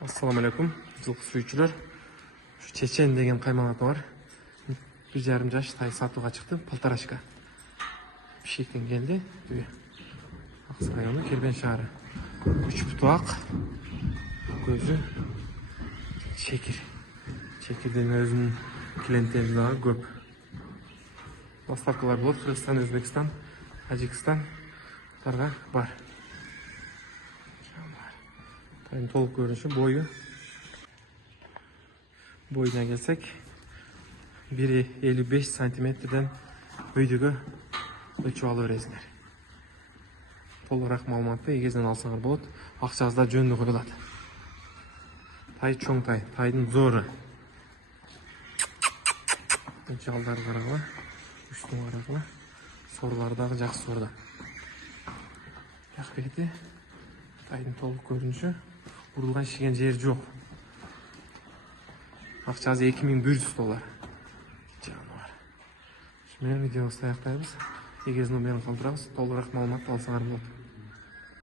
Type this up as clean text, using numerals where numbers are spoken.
Assalamu alaikum, жылқы сүйүүчүлөр. Чечен деген каймал аты бар. 1,5 жаш тай сатууга чыкты, полторашка. Бишкектен келди. Аксы району, Кербен шаары. 3 буту ак, көзү чекир. Чекирден өзүнүн клиенттери дагы көп. Поставкалар болот Кыргызстан, Өзбекстан, Тажикстан тарга бар. Тайдын толук көрүнүшү, боюна келсек 1,55 сантиметрден өйдөгө өлчөп ала бересиңер. Толугураак маалыматты эгезден алсаңар болот. Акчаңызда жөнүндө коюлат. Тай чоң тай, тайдын зору. Жалдарды карагыла, үстүн карагыла. Сорлары дагы жакшы сорда. Жак бети тайдын толук көрүнүшү. Урулган шиген жер жок. Акчасы $2100. Жаныбар. Шумен видеобузду аяктайбыз. Эгездин номерин калтырабыз. Толугураак маалымат алсаңар болот.